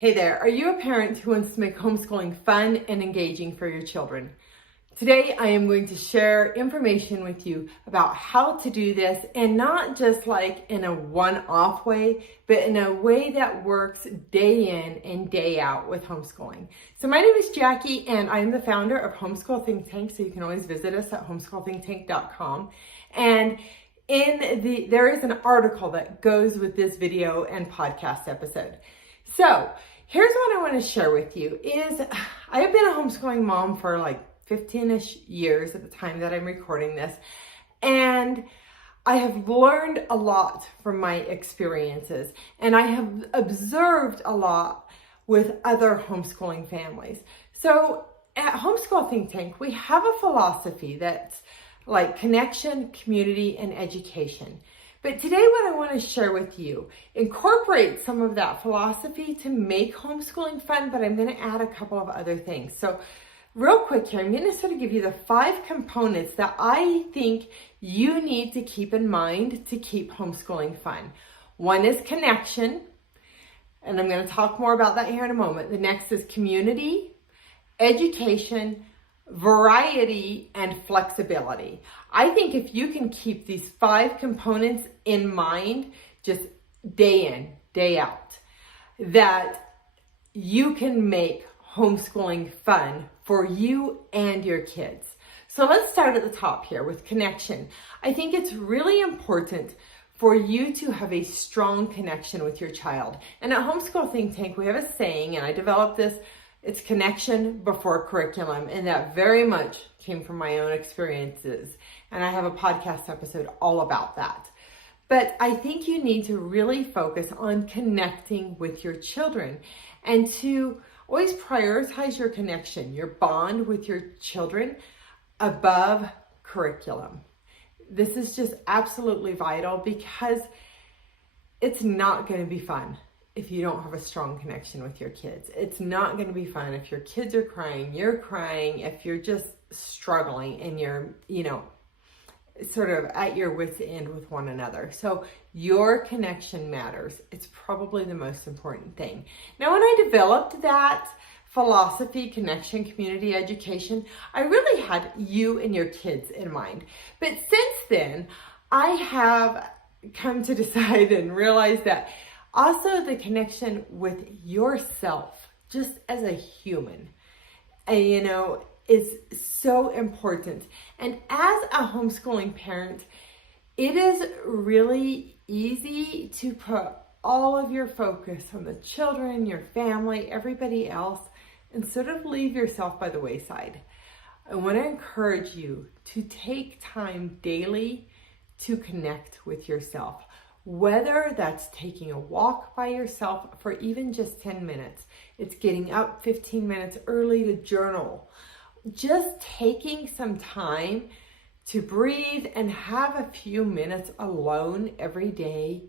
Hey there, are you a parent who wants to make homeschooling fun and engaging for your children? Today, I am going to share information with you about how to do this, and not just like in a one-off way, but in a way that works day in and day out with homeschooling. So my name is Jackie, and I'm the founder of HomeSchool ThinkTank, so you can always visit us at homeschoolthinktank.com. And there is an article that goes with this video and podcast episode. So here's what I want to share with you is I have been a homeschooling mom for like 15-ish years at the time that I'm recording this. And I have learned a lot from my experiences, and I have observed a lot with other homeschooling families. So at Homeschool Think Tank, we have a philosophy that's like connection, community, and education. But today what I want to share with you incorporates some of that philosophy to make homeschooling fun, but I'm going to add a couple of other things. So real quick here, I'm going to sort of give you the 5 components that I think you need to keep in mind to keep homeschooling fun. One is connection, and I'm going to talk more about that here in a moment. The next is community, education, variety, and flexibility. I think if you can keep these 5 components in mind, just day in, day out, that you can make homeschooling fun for you and your kids. So let's start at the top here with connection. I think it's really important for you to have a strong connection with your child. And at Homeschool Think Tank, we have a saying, and I developed this, it's connection before curriculum, and that very much came from my own experiences. And I have a podcast episode all about that. But I think you need to really focus on connecting with your children and to always prioritize your connection, your bond with your children above curriculum. This is just absolutely vital because it's not going to be fun if you don't have a strong connection with your kids. It's not going to be fun if your kids are crying, you're crying, if you're just struggling and you're, sort of at your wit's end with one another. So your connection matters. It's probably the most important thing. Now, when I developed that philosophy, connection, community, education, I really had you and your kids in mind. But since then, I have come to decide and realize that also the connection with yourself, just as a human, is so important. And as a homeschooling parent, it is really easy to put all of your focus on the children, your family, everybody else, and sort of leave yourself by the wayside. I want to encourage you to take time daily to connect with yourself. Whether that's taking a walk by yourself for even just 10 minutes, it's getting up 15 minutes early to journal, just taking some time to breathe and have a few minutes alone every day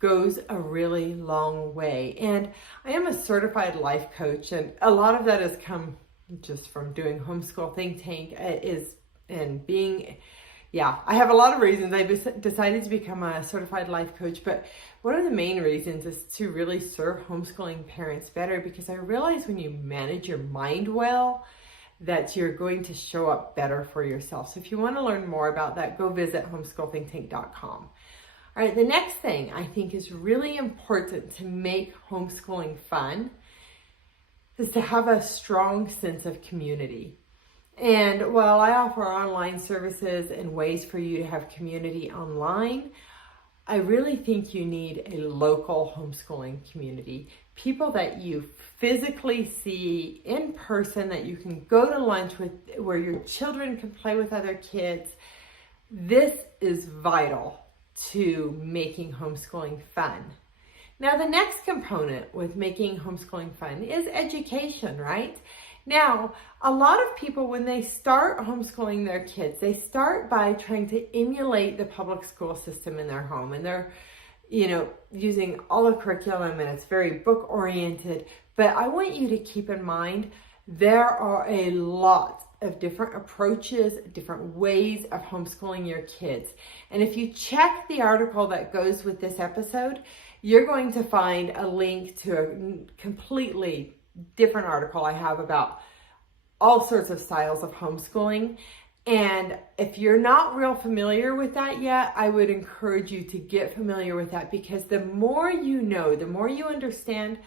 goes a really long way. And I am a certified life coach, and a lot of that has come just from doing Homeschool Think Tank I have a lot of reasons. I decided to become a certified life coach, but one of the main reasons is to really serve homeschooling parents better, because I realize when you manage your mind well, that you're going to show up better for yourself. So if you want to learn more about that, go visit homeschoolthinktank.com. All right, the next thing I think is really important to make homeschooling fun is to have a strong sense of community. And while I offer online services and ways for you to have community online, I really think you need a local homeschooling community. People that you physically see in person, that you can go to lunch with, where your children can play with other kids. This is vital to making homeschooling fun. Now, the next component with making homeschooling fun is education, right? Now, a lot of people, when they start homeschooling their kids, they start by trying to emulate the public school system in their home. And they're, using all the curriculum, and it's very book oriented. But I want you to keep in mind, there are a lot of different approaches, different ways of homeschooling your kids. And if you check the article that goes with this episode, you're going to find a link to a completely different article I have about all sorts of styles of homeschooling. And if you're not real familiar with that yet, I would encourage you to get familiar with that, because the more you know, the more you understand,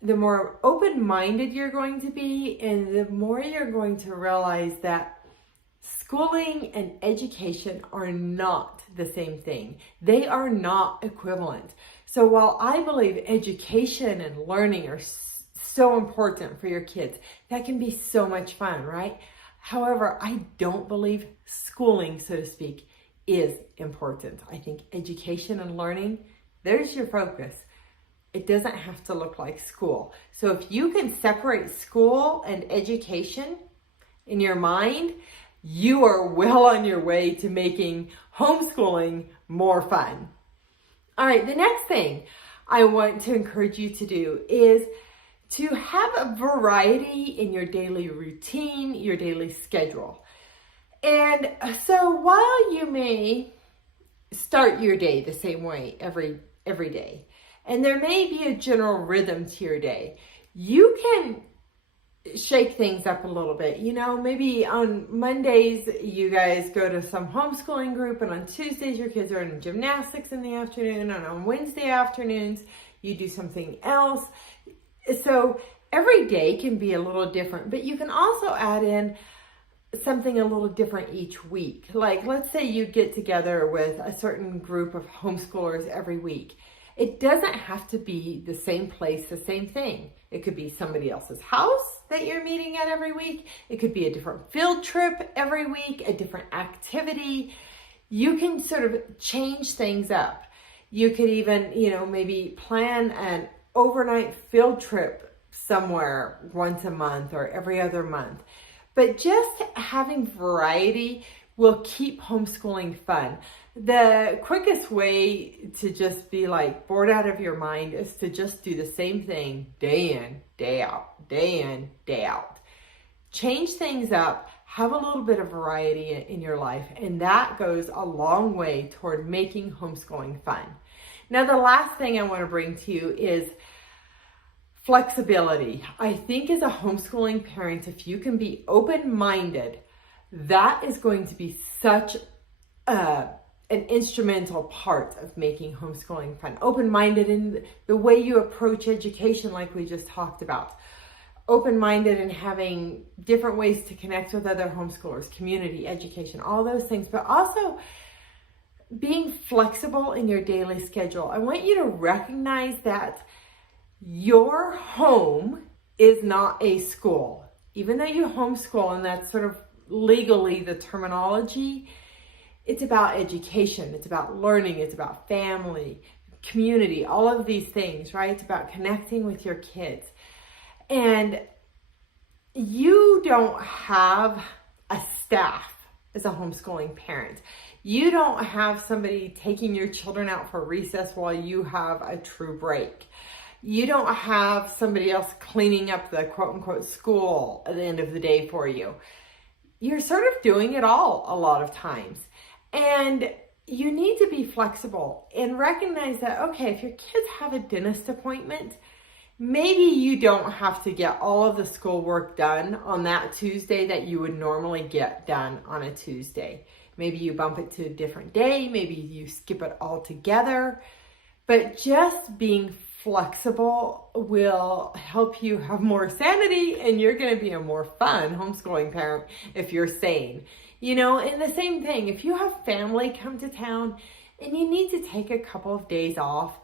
the more open-minded you're going to be, and the more you're going to realize that schooling and education are not the same thing. They are not equivalent. So while I believe education and learning are so important for your kids, that can be so much fun, right? However, I don't believe schooling, so to speak, is important. I think education and learning, there's your focus. It doesn't have to look like school. So if you can separate school and education in your mind, you are well on your way to making homeschooling more fun. All right, the next thing I want to encourage you to do is to have a variety in your daily routine, your daily schedule. And so while you may start your day the same way every day, and there may be a general rhythm to your day, you can shake things up a little bit. You know, maybe on Mondays you guys go to some homeschooling group, and on Tuesdays your kids are in gymnastics in the afternoon, and on Wednesday afternoons you do something else. So every day can be a little different, but you can also add in something a little different each week. Like, let's say you get together with a certain group of homeschoolers every week. It doesn't have to be the same place, the same thing. It could be somebody else's house that you're meeting at every week. It could be a different field trip every week, a different activity. You can sort of change things up. You could even, maybe plan an overnight field trip somewhere once a month or every other month. But just having variety will keep homeschooling fun. The quickest way to just be like bored out of your mind is to just do the same thing day in, day out, day in, day out. Change things up, have a little bit of variety in your life, and that goes a long way toward making homeschooling fun. Now, the last thing I want to bring to you is flexibility. I think as a homeschooling parent, if you can be open-minded, that is going to be such an instrumental part of making homeschooling fun. Open-minded in the way you approach education, like we just talked about. Open-minded in having different ways to connect with other homeschoolers, community, education, all those things, but also being flexible in your daily schedule. I want you to recognize that your home is not a school. Even though you homeschool, and that's sort of legally the terminology, it's about education, it's about learning, it's about family, community, all of these things, right? It's about connecting with your kids. And you don't have a staff as a homeschooling parent. You don't have somebody taking your children out for recess while you have a true break. You don't have somebody else cleaning up the quote-unquote school at the end of the day for you. You're sort of doing it all a lot of times. And you need to be flexible and recognize that, okay, if your kids have a dentist appointment, maybe you don't have to get all of the schoolwork done on that Tuesday that you would normally get done on a Tuesday. Maybe you bump it to a different day. Maybe you skip it all together. But just being flexible will help you have more sanity, and you're going to be a more fun homeschooling parent if you're sane. And the same thing, if you have family come to town and you need to take a couple of days off,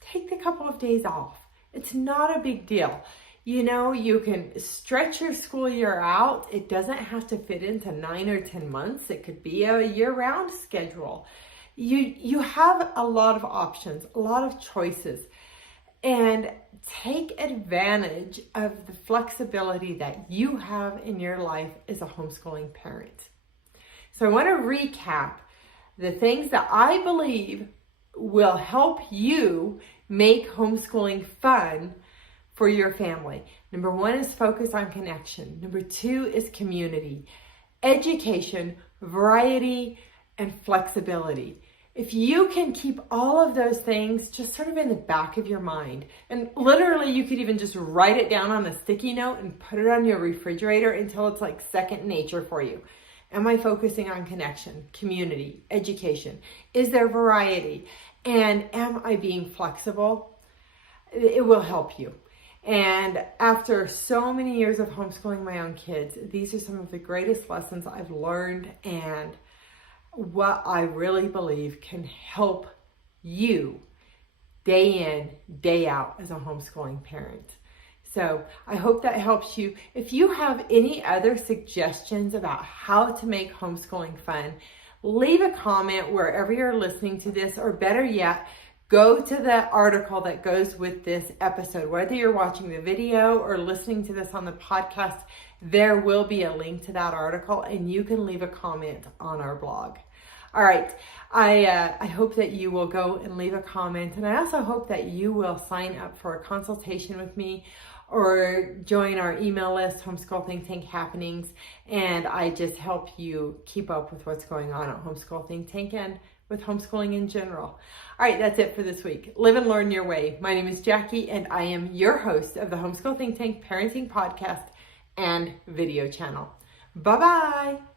take the couple of days off. It's not a big deal. You can stretch your school year out. It doesn't have to fit into 9 or 10 months. It could be a year-round schedule. You have a lot of options, a lot of choices, and take advantage of the flexibility that you have in your life as a homeschooling parent. So I want to recap the things that I believe will help you make homeschooling fun for your family. Number 1 is focus on connection. Number 2 is community, education, variety, and flexibility. if you can keep all of those things just sort of in the back of your mind, and literally you could even just write it down on a sticky note and put it on your refrigerator until it's like second nature for you. Am I focusing on connection, community, education? Is there variety? And am I being flexible? It will help you. And after so many years of homeschooling my own kids, these are some of the greatest lessons I've learned and what I really believe can help you day in, day out as a homeschooling parent. So I hope that helps you. If you have any other suggestions about how to make homeschooling fun, leave a comment wherever you're listening to this, or better yet, go to the article that goes with this episode. Whether you're watching the video or listening to this on the podcast, there will be a link to that article and you can leave a comment on our blog. All right, I hope that you will go and leave a comment, and I also hope that you will sign up for a consultation with me or join our email list, Homeschool Think Tank Happenings, and I just help you keep up with what's going on at Homeschool Think Tank and with homeschooling in general. All right, that's it for this week. Live and learn your way. My name is Jackie, and I am your host of the Homeschool Think Tank Parenting Podcast and video channel. Bye-bye.